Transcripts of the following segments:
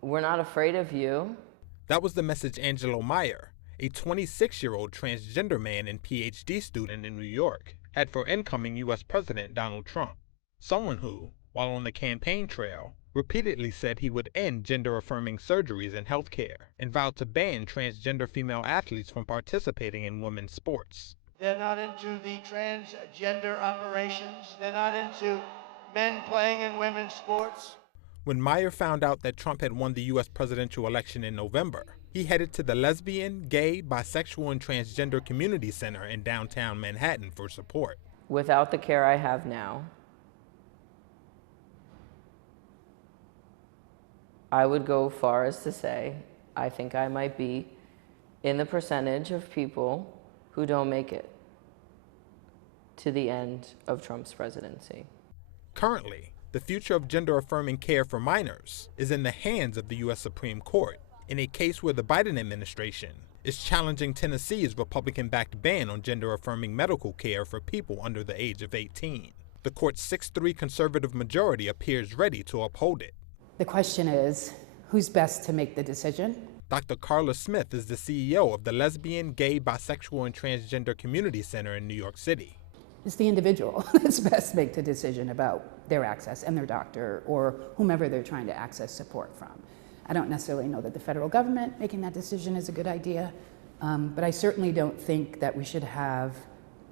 We're not afraid of you. That was the message Angelo Myer, a 26-year-old transgender man and PhD student in New York, had for incoming U.S. President Donald Trump. Someone who, while on the campaign trail, repeatedly said he would end gender-affirming surgeries in healthcare and vowed to ban transgender female athletes from participating in women's sports. They're not into the transgender operations. They're not into men playing in women's sports. When Myer found out that Trump had won the U.S. presidential election in November, he headed to the Lesbian, Gay, Bisexual, and Transgender Community Center in downtown Manhattan for support. Without the care I have now, I would go far as to say I think I might be in the percentage of people who don't make it to the end of Trump's presidency. Currently, the future of gender-affirming care for minors is in the hands of the U.S. Supreme Court in a case where the Biden administration is challenging Tennessee's Republican-backed ban on gender-affirming medical care for people under the age of 18. The court's 6-3 conservative majority appears ready to uphold it. The question is, who's best to make the decision? Dr. Carla Smith is the CEO of the Lesbian, Gay, Bisexual, and Transgender Community Center in New York City. It's the individual that's best to make the decision about their access and their doctor or whomever they're trying to access support from. I don't necessarily know that the federal government making that decision is a good idea, but I certainly don't think that we should have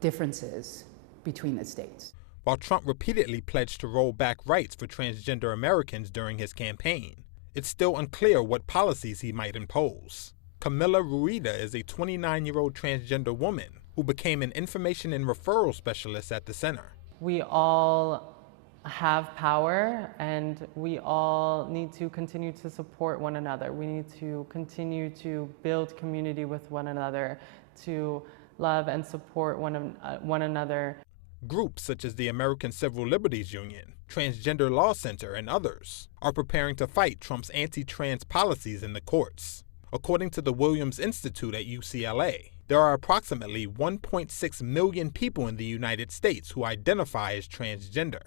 differences between the states. While Trump repeatedly pledged to roll back rights for transgender Americans during his campaign, it's still unclear what policies he might impose. Camilla Rueda is a 29-year-old transgender woman who became an information and referral specialist at the center. We all have power, and we all need to continue to support one another. We need to continue to build community with one another, to love and support one another. Groups such as the American Civil Liberties Union, Transgender Law Center, and others are preparing to fight Trump's anti-trans policies in the courts. According to the Williams Institute at UCLA, there are approximately 1.6 million people in the United States who identify as transgender.